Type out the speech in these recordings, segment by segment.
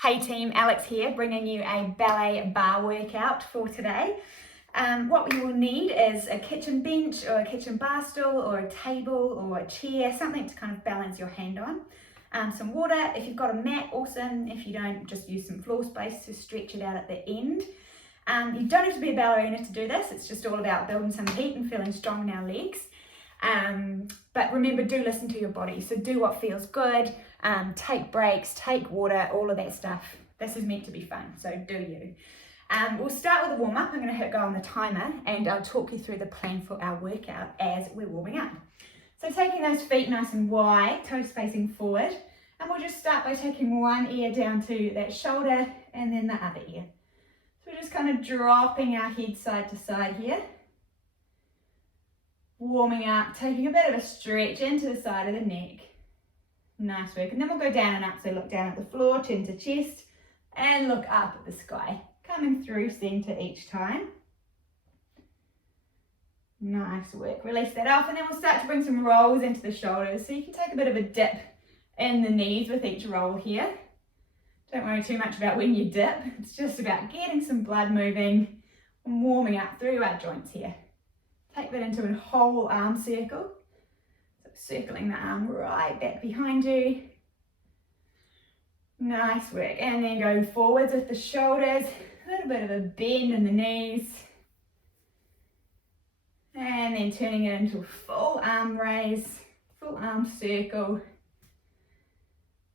Hey team, Alex here, bringing you a ballet bar workout for today. What you will need is a kitchen bench or a kitchen bar stool or a table or a chair, something to kind of balance your hand on. Some water, if you've got a mat, awesome. If you don't, just use some floor space to stretch it out at the end. You don't have to be a ballerina to do this, it's just all about building some heat and feeling strong in our legs. But remember, do listen to your body, so do what feels good, take breaks, take water, all of that stuff. This is meant to be fun, so do you. We'll start with a warm-up. I'm going to hit go on the timer and I'll talk you through the plan for our workout as we're warming up. So taking those feet nice and wide, toes facing forward, and we'll just start by taking one ear down to that shoulder and then the other ear. So we're just kind of dropping our head side to side here. Warming up, taking a bit of a stretch into the side of the neck. Nice work. And then we'll go down and up. So look down at the floor, turn to chest, and look up at the sky. Coming through center each time. Nice work. Release that off, and then we'll start to bring some rolls into the shoulders. So you can take a bit of a dip in the knees with each roll here. Don't worry too much about when you dip. It's just about getting some blood moving and warming up through our joints here. Take that into a whole arm circle. So circling the arm right back behind you. Nice work. And then go forwards with the shoulders. A little bit of a bend in the knees. And then turning it into a full arm raise, full arm circle.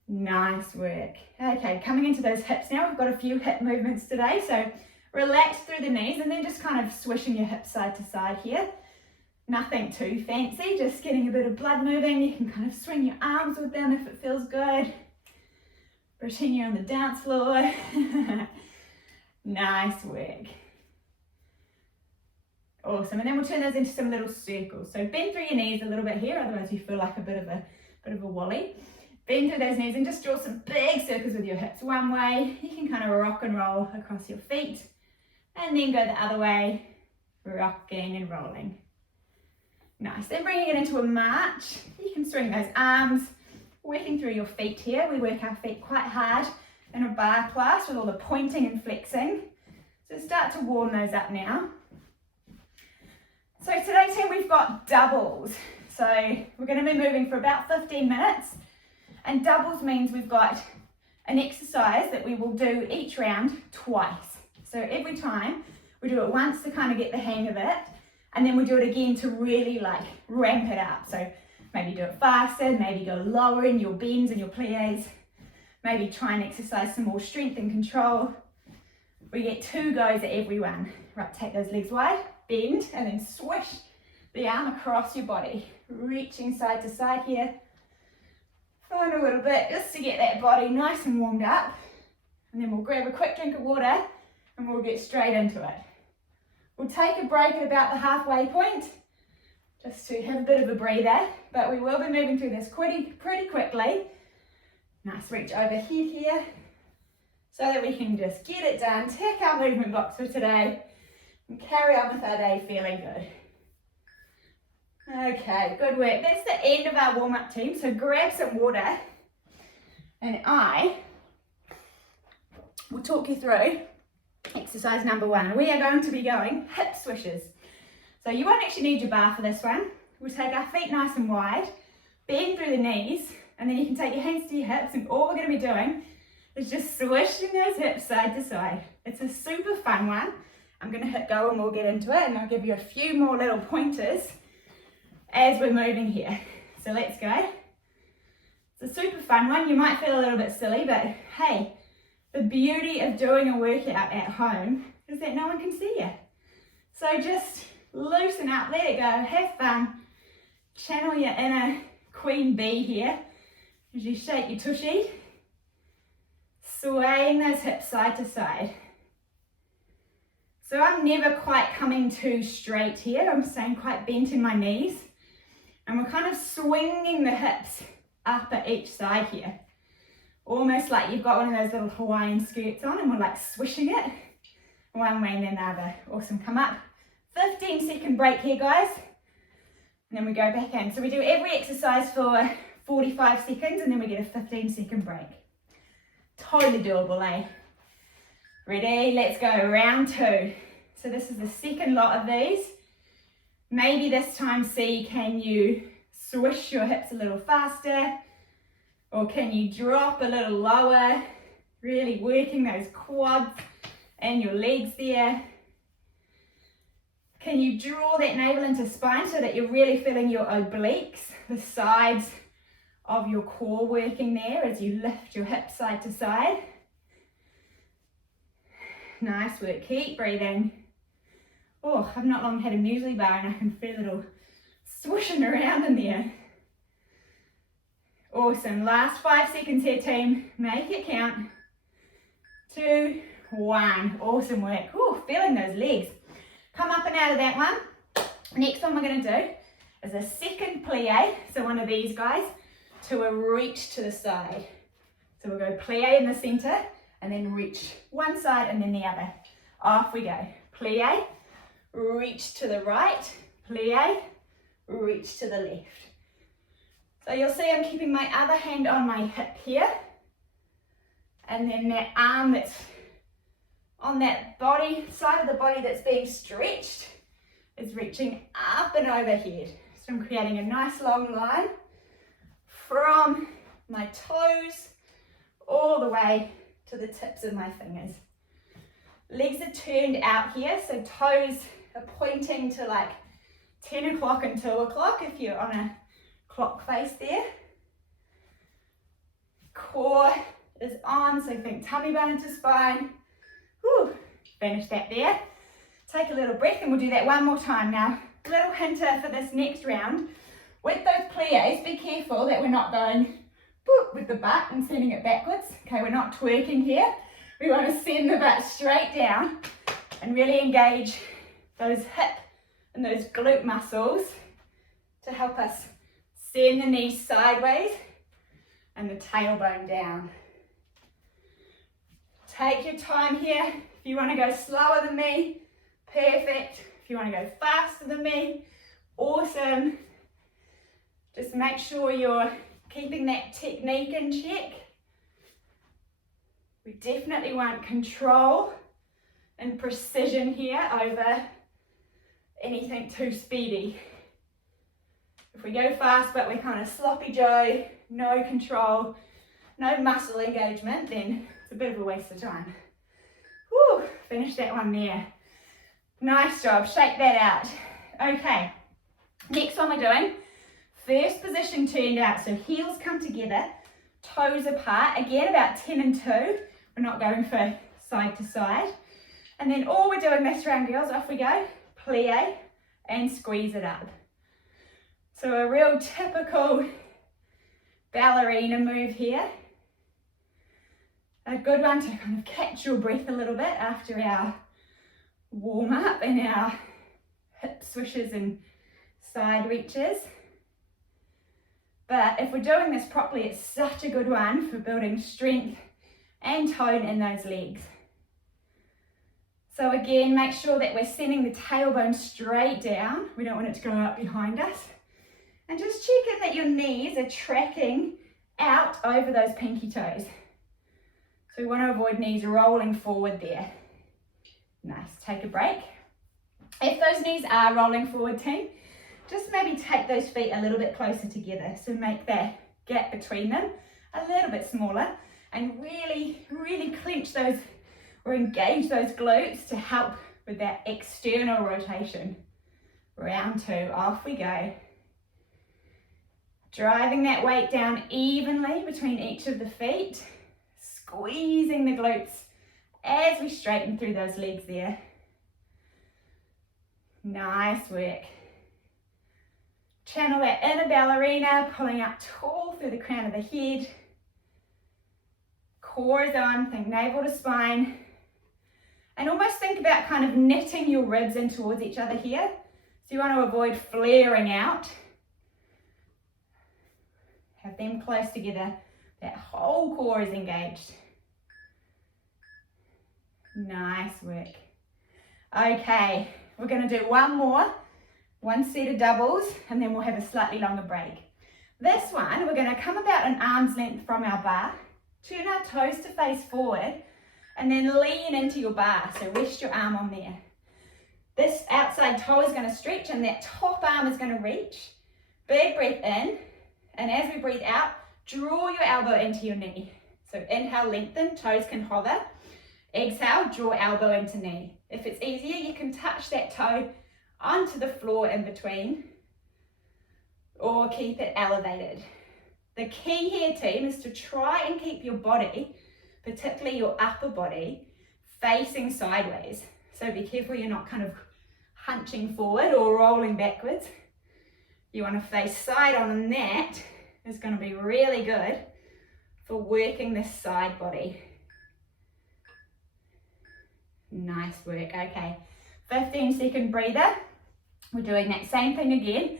Nice work. Okay, coming into those hips now. We've got a few hip movements today. So relax through the knees and then just kind of swishing your hips side to side here. Nothing too fancy, just getting a bit of blood moving. You can kind of swing your arms with them if it feels good. Pretend you're on the dance floor. Nice work. Awesome, and then we'll turn those into some little circles. So bend through your knees a little bit here, otherwise you feel like a bit of a wally. Bend through those knees and just draw some big circles with your hips one way. You can kind of rock and roll across your feet. And then go the other way, rocking and rolling. Nice, then bringing it into a march. You can swing those arms, working through your feet here. We work our feet quite hard in a bar class with all the pointing and flexing. So start to warm those up now. So today, team, we've got doubles. So we're going to be moving for about 15 minutes. And doubles means we've got an exercise that we will do each round twice. So every time we do it once to kind of get the hang of it, and then we do it again to really like ramp it up. So maybe do it faster, maybe go lower in your bends and your plies, maybe try and exercise some more strength and control. We get 2 goes at every one. Right, take those legs wide, bend, and then swish the arm across your body, reaching side to side here. Find a little bit just to get that body nice and warmed up. And then we'll grab a quick drink of water and we'll get straight into it. We'll take a break at about the halfway point, just to have a bit of a breather, but we will be moving through this pretty quickly. Nice reach overhead here, so that we can just get it done, tick our movement box for today, and carry on with our day feeling good. Okay, good work. That's the end of our warm-up, team, so grab some water, and I will talk you through exercise number 1. We are going to be going hip swishers. So you won't actually need your bar for this one. We'll take our feet nice and wide, bend through the knees, and then you can take your hands to your hips, and all we're going to be doing is just swishing those hips side to side. It's a super fun one. I'm going to hit go and we'll get into it, and I'll give you a few more little pointers as we're moving here. So let's go. It's a super fun one. You might feel a little bit silly, but hey, the beauty of doing a workout at home is that no one can see you. So just loosen up, let it go, have fun, channel your inner queen bee here as you shake your tushy, swaying those hips side to side. So I'm never quite coming too straight here, I'm staying quite bent in my knees, and we're kind of swinging the hips up at each side here. Almost like you've got one of those little Hawaiian skirts on and we're like swishing it one way and then the other. Awesome, come up. 15-second break here, guys. And then we go back in. So we do every exercise for 45 seconds and then we get a 15-second break. Totally doable, eh? Ready, let's go, round 2. So this is the second lot of these. Maybe this time see, can you swish your hips a little faster? Or can you drop a little lower? Really working those quads and your legs there. Can you draw that navel into spine so that you're really feeling your obliques, the sides of your core working there as you lift your hips side to side. Nice work, keep breathing. Oh, I've not long had a muesli bar and I can feel it all swishing around in there. Awesome, last 5 seconds here team, make it count. 2, 1, awesome work. Oh, feeling those legs. Come up and out of that one. Next one we're going to do is a second plie, so one of these guys, to a reach to the side. So we'll go plie in the center and then reach one side and then the other. Off we go. Plie, reach to the right, plie, reach to the left. So you'll see I'm keeping my other hand on my hip here, and then that arm that's on that body, side of the body that's being stretched is reaching up and overhead. So I'm creating a nice long line from my toes all the way to the tips of my fingers. Legs are turned out here, so toes are pointing to like 10 o'clock and 2 o'clock if you're on a clock face there. Core is on, so think tummy bone into spine. Whew, finish that there. Take a little breath and we'll do that one more time. Now, a little hinter for this next round. With those plies, be careful that we're not going boop, with the butt and sending it backwards. Okay, we're not twerking here. We want to send the butt straight down and really engage those hip and those glute muscles to help us send the knees sideways and the tailbone down. Take your time here. If you want to go slower than me, perfect. If you want to go faster than me, awesome. Just make sure you're keeping that technique in check. We definitely want control and precision here over anything too speedy. If we go fast but we're kind of sloppy Joe, no control, no muscle engagement, then it's a bit of a waste of time. Whew, finish that one there. Nice job, shake that out. Okay, next one we're doing, first position turned out, so heels come together, toes apart, again about 10 and 2, we're not going for side to side. And then all we're doing this round, girls, off we go, plie and squeeze it up. So a real typical ballerina move here. A good one to kind of catch your breath a little bit after our warm up and our hip swishes and side reaches. But if we're doing this properly, it's such a good one for building strength and tone in those legs. So again, make sure that we're sending the tailbone straight down. We don't want it to go out behind us. And just check in that your knees are tracking out over those pinky toes. So we want to avoid knees rolling forward there. Nice, take a break. If those knees are rolling forward, team, just maybe take those feet a little bit closer together. So make that gap between them a little bit smaller and really, really clench those or engage those glutes to help with that external rotation. Round 2, off we go. Driving that weight down evenly between each of the feet, squeezing the glutes as we straighten through those legs there. Nice work. Channel that inner ballerina, pulling up tall through the crown of the head. Core is on, think navel to spine. And almost think about kind of knitting your ribs in towards each other here. So you want to avoid flaring out. Have them close together. That whole core is engaged. Nice work. Okay, we're going to do one more. One set of doubles, and then we'll have a slightly longer break. This one, we're going to come about an arm's length from our bar, Turn our toes to face forward and then lean into your bar. So rest your arm on there. This outside toe is going to stretch and that top arm is going to reach. Big breath in, and as we breathe out, draw your elbow into your knee. So inhale, lengthen, toes can hover. Exhale, draw elbow into knee. If it's easier, you can touch that toe onto the floor in between, or keep it elevated. The key here, team, is to try and keep your body, particularly your upper body, facing sideways. So be careful you're not kind of hunching forward or rolling backwards. You want to face side on, and that is going to be really good for working this side body. Nice work. Okay, 15-second breather. We're doing that same thing again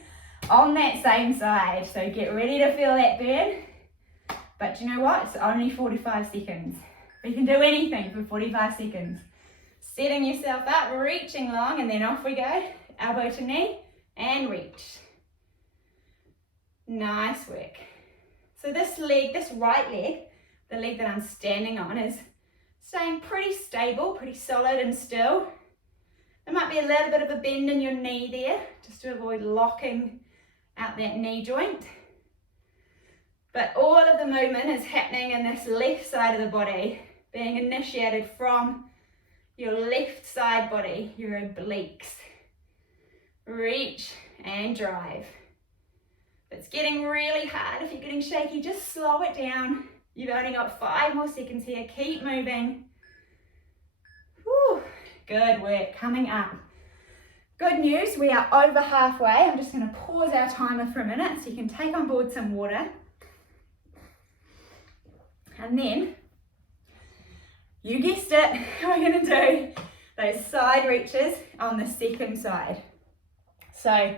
on that same side. So get ready to feel that burn. But you know what? It's only 45 seconds. We can do anything for 45 seconds. Setting yourself up, reaching long, and then off we go. Elbow to knee and reach. Nice work. So this leg, this right leg, the leg that I'm standing on, is staying pretty stable, pretty solid and still. There might be a little bit of a bend in your knee there, just to avoid locking out that knee joint. But all of the movement is happening in this left side of the body, being initiated from your left side body, your obliques. Reach and drive. If it's getting really hard, if you're getting shaky, just slow it down. You've only got 5 more seconds here. Keep moving. Whew. Good work. Coming up. Good news, we are over halfway. I'm just going to pause our timer for a minute so you can take on board some water. And then, you guessed it, we're going to do those side reaches on the second side. So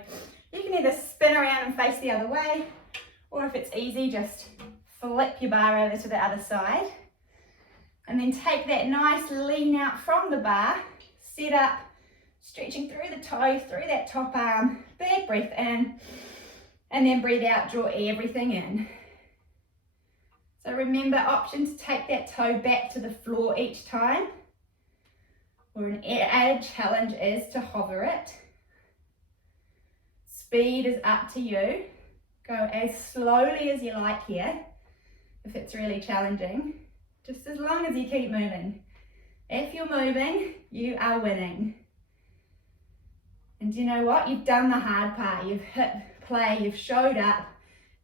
you can either spin around and face the other way, or if it's easy, just flip your bar over to the other side. And then take that nice lean out from the bar, sit up, stretching through the toes, through that top arm, big breath in, and then breathe out, draw everything in. So remember, option to take that toe back to the floor each time, or an added challenge is to hover it. Speed is up to you. Go as slowly as you like here, if it's really challenging, just as long as you keep moving. If you're moving, you are winning. And you know what? You've done the hard part. You've hit play, you've showed up,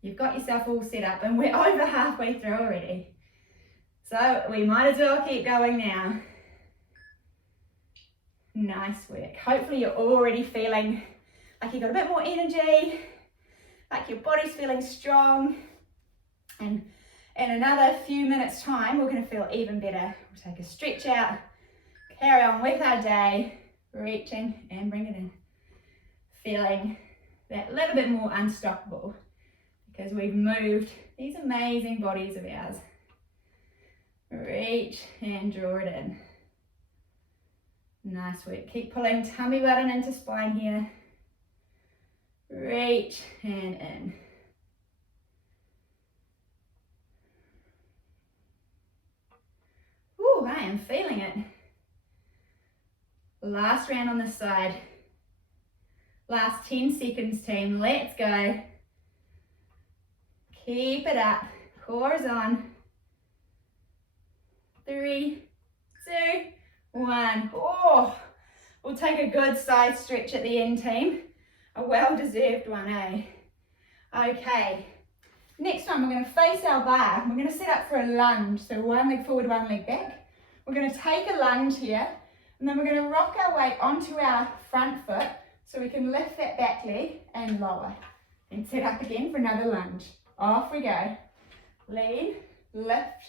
you've got yourself all set up, and we're over halfway through already. So we might as well keep going now. Nice work. Hopefully you're already feeling like you've got a bit more energy, like your body's feeling strong. And in another few minutes time, we're going to feel even better. We'll take a stretch out, carry on with our day, reaching and bring it in. Feeling that little bit more unstoppable because we've moved these amazing bodies of ours. Reach and draw it in. Nice work. Keep pulling tummy button into spine here. Reach and in. Ooh, I am feeling it. Last round on this side. Last 10 seconds, team. Let's go. Keep it up. Core is on. 3, 2, 1. Oh, we'll take a good side stretch at the end, team. A well-deserved one, eh? Okay. Next one, we're going to face our bar. We're going to set up for a lunge. So one leg forward, one leg back. We're going to take a lunge here, and then we're going to rock our weight onto our front foot so we can lift that back leg and lower. And set up again for another lunge. Off we go. Lean, lift,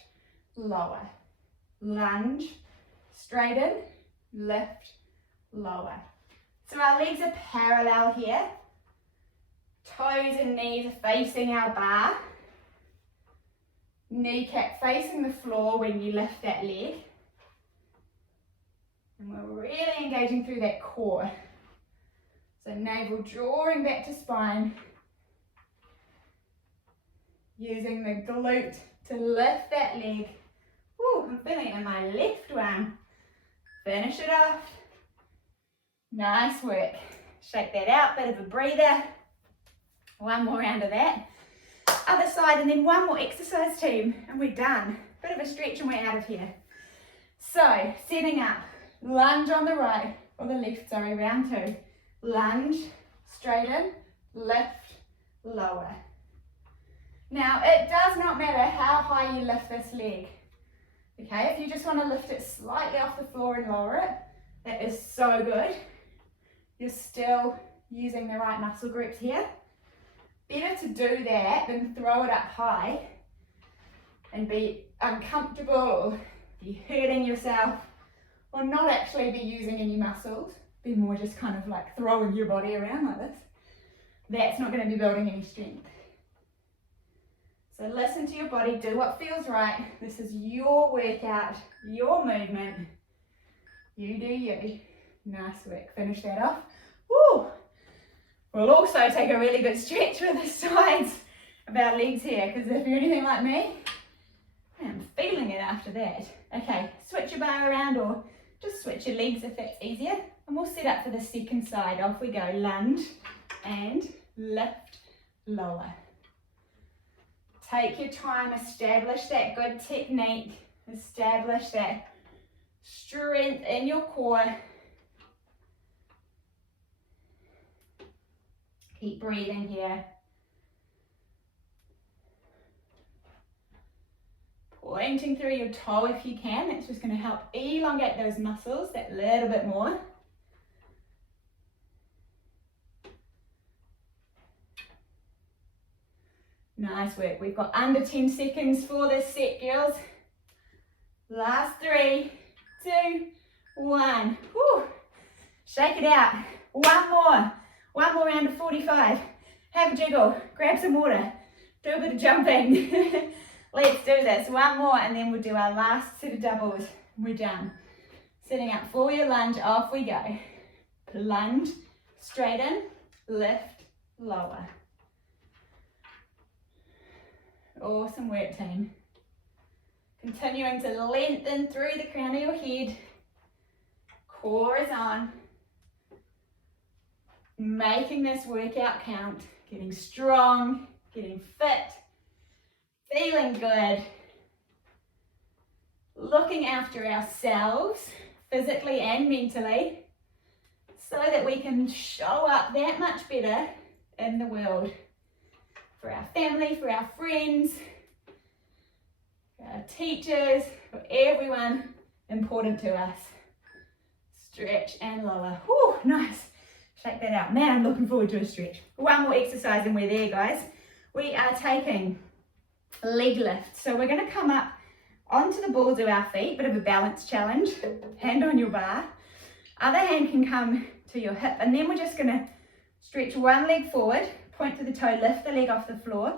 lower. Lunge, straighten, lift, lower. So our legs are parallel here. Toes and knees are facing our bar. Kneecap facing the floor when you lift that leg. And we're really engaging through that core. So navel drawing back to spine. Using the glute to lift that leg. Woo, I'm feeling it in my left one. Finish it off. Nice work. Shake that out, bit of a breather. One more round of that. Other side, and then one more exercise, team, and we're done. Bit of a stretch and we're out of here. So, setting up, lunge on the right, or the left, sorry, round two. Lunge, straighten, lift, lower. Now, it does not matter how high you lift this leg. Okay, if you just want to lift it slightly off the floor and lower it, that is so good. You're still using the right muscle groups here. Better to do that than throw it up high and be uncomfortable or be hurting yourself or not actually be using any muscles. Be more just kind of like throwing your body around like this. That's not going to be building any strength. So listen to your body, do what feels right. This is your workout, your movement. You do you. Nice work. Finish that off. Woo! We'll also take a really good stretch for the sides of our legs here, because if you're anything like me, I'm feeling it after that. Okay, switch your bar around or just switch your legs if that's easier. And we'll set up for the second side. Off we go. Lunge and lift, lower. Take your time, establish that good technique, establish that strength in your core. Keep breathing here. Pointing through your toe if you can. It's just going to help elongate those muscles that little bit more. Nice work. We've got under 10 seconds for this set, girls. Last 3, 2, 1. Whew. Shake it out. One more. One more round of 45. Have a jiggle. Grab some water. Do a bit of jumping. Let's do this. One more and then we'll do our last set of doubles. We're done. Setting up for your lunge. Off we go. Lunge, straighten, lift, lower. Awesome work, team. Continuing to lengthen through the crown of your head. Core is on. Making this workout count. Getting strong, getting fit, feeling good. Looking after ourselves, physically and mentally, so that we can show up that much better in the world. For our family, for our friends, for our teachers, for everyone important to us. Stretch and lower. Whew, nice. Shake that out. Man, I'm looking forward to a stretch. One more exercise and we're there, guys. We are taking leg lift. So we're going to come up onto the balls of our feet, bit of a balance challenge. Hand on your bar. Other hand can come to your hip, and then we're just going to stretch one leg forward, point to the toe, lift the leg off the floor,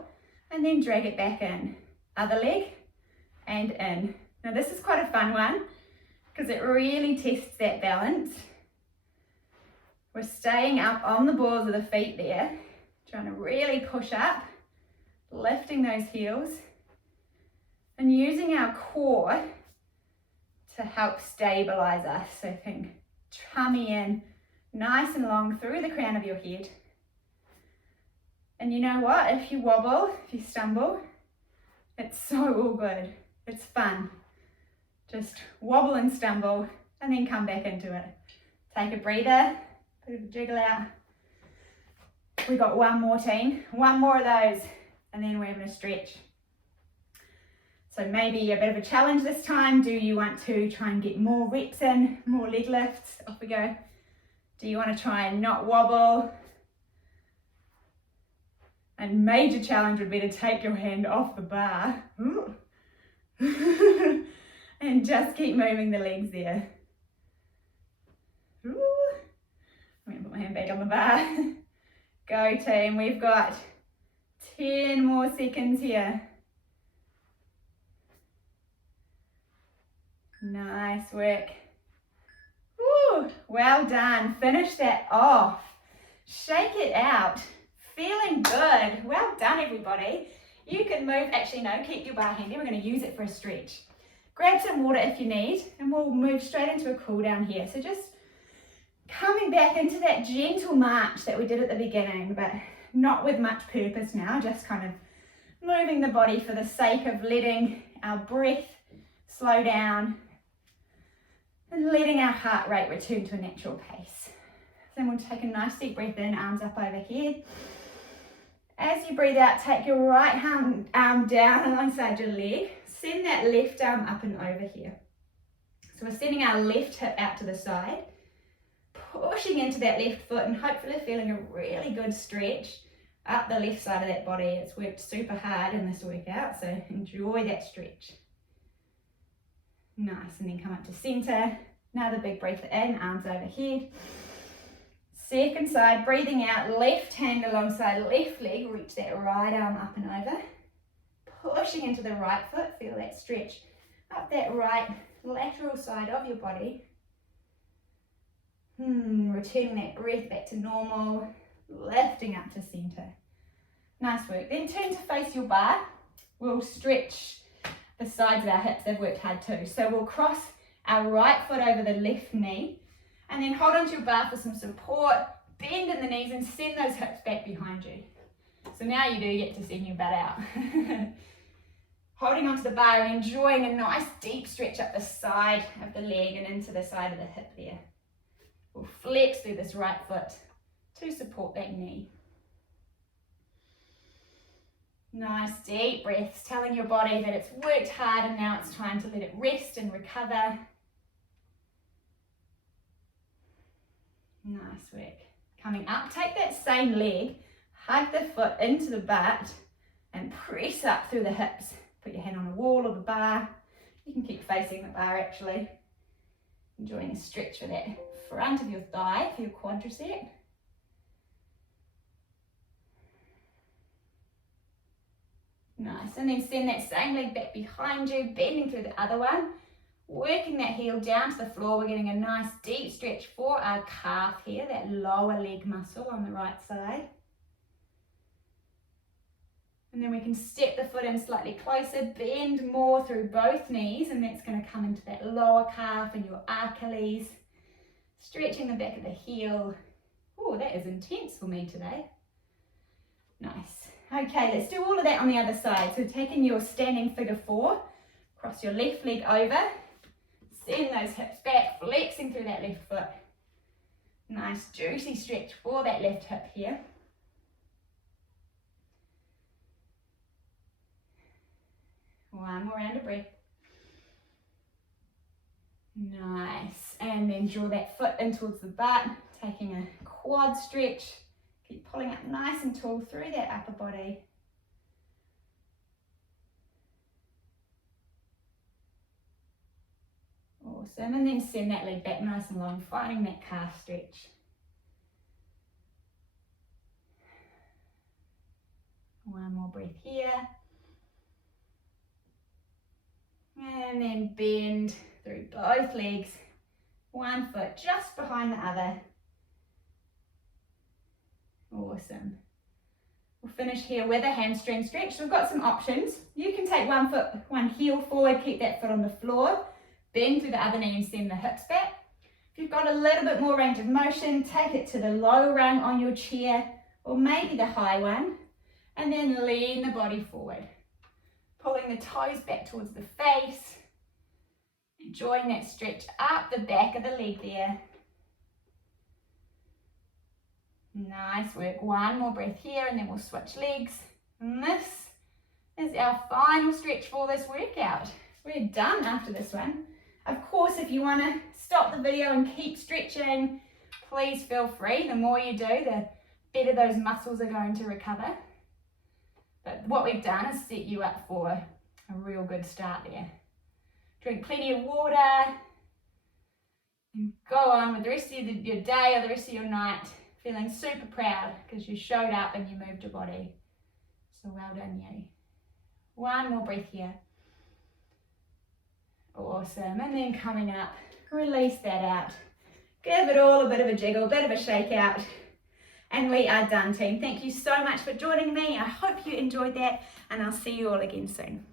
and then drag it back in. Other leg and in. Now this is quite a fun one because it really tests that balance. We're staying up on the balls of the feet there, trying to really push up, lifting those heels, and using our core to help stabilize us. So think tummy in nice and long through the crown of your head. And you know what? If you wobble, if you stumble, it's so all good. It's fun. Just wobble and stumble and then come back into it. Take a breather, bit of a jiggle out. We got one more, team. One more of those and then we're having a stretch. So maybe a bit of a challenge this time. Do you want to try and get more reps in, more leg lifts? Off we go. Do you want to try and not wobble? And major challenge would be to take your hand off the bar. And just keep moving the legs there. I'm going to put my hand back on the bar. Go, team. We've got 10 more seconds here. Nice work. Woo, well done. Finish that off. Shake it out. Feeling good. Well done, everybody. You can move, actually no, keep your bar handy, we're going to use it for a stretch. Grab some water if you need, and we'll move straight into a cool down here. So just coming back into that gentle march that we did at the beginning, but not with much purpose now, just kind of moving the body for the sake of letting our breath slow down and letting our heart rate return to a natural pace. Then we'll take a nice deep breath in, arms up overhead. As you breathe out, take your right arm down alongside your leg. Send that left arm up and over here. So we're sending our left hip out to the side, pushing into that left foot and hopefully feeling a really good stretch up the left side of that body. It's worked super hard in this workout, so enjoy that stretch. Nice, and then come up to center. Another big breath in, arms overhead. Second side, breathing out, left hand alongside left leg, reach that right arm up and over. Pushing into the right foot, feel that stretch up that right lateral side of your body. Returning that breath back to normal, lifting up to center. Nice work. Then turn to face your bar. We'll stretch the sides of our hips, they've worked hard too. So we'll cross our right foot over the left knee and then hold onto your bar for some support, bend in the knees and send those hips back behind you. So now you do get to send your butt out. Holding onto the bar and enjoying a nice deep stretch up the side of the leg and into the side of the hip there. We'll flex through this right foot to support that knee. Nice deep breaths, telling your body that it's worked hard and now it's time to let it rest and recover. Nice work. Coming up, take that same leg, hug the foot into the butt and press up through the hips. Put your hand on the wall or the bar. You can keep facing the bar actually. Enjoying a stretch for that front of your thigh, for your quadricep. Nice, and then send that same leg back behind you, bending through the other one. Working that heel down to the floor, we're getting a nice deep stretch for our calf here, that lower leg muscle on the right side. And then we can step the foot in slightly closer, bend more through both knees, and that's going to come into that lower calf and your Achilles. Stretching the back of the heel. Oh, that is intense for me today. Nice. Okay, let's do all of that on the other side. So taking your standing figure four, cross your left leg over, send those hips back, flexing through that left foot. Nice juicy stretch for that left hip here. One more round of breath. Nice, and then draw that foot in towards the butt, taking a quad stretch. Keep pulling up nice and tall through that upper body. Awesome, and then send that leg back nice and long, finding that calf stretch. One more breath here. And then bend through both legs, one foot just behind the other. Awesome. We'll finish here with a hamstring stretch. So we've got some options. You can take one foot, one heel forward, keep that foot on the floor, bend through the other knee and send the hips back. If you've got a little bit more range of motion, take it to the low rung on your chair or maybe the high one, and then lean the body forward. Pulling the toes back towards the face, enjoying that stretch up the back of the leg there. Nice work. One more breath here and then we'll switch legs. And this is our final stretch for this workout. We're done after this one. Of course, if you want to stop the video and keep stretching, please feel free. The more you do, the better those muscles are going to recover. But what we've done is set you up for a real good start there. Drink plenty of water and go on with the rest of your day or the rest of your night feeling super proud because you showed up and you moved your body. So well done you. One more breath here. Awesome, and then coming up, release that out. Give it all a bit of a jiggle, a bit of a shake out. And we are done, team. Thank you so much for joining me. I hope you enjoyed that, and I'll see you all again soon.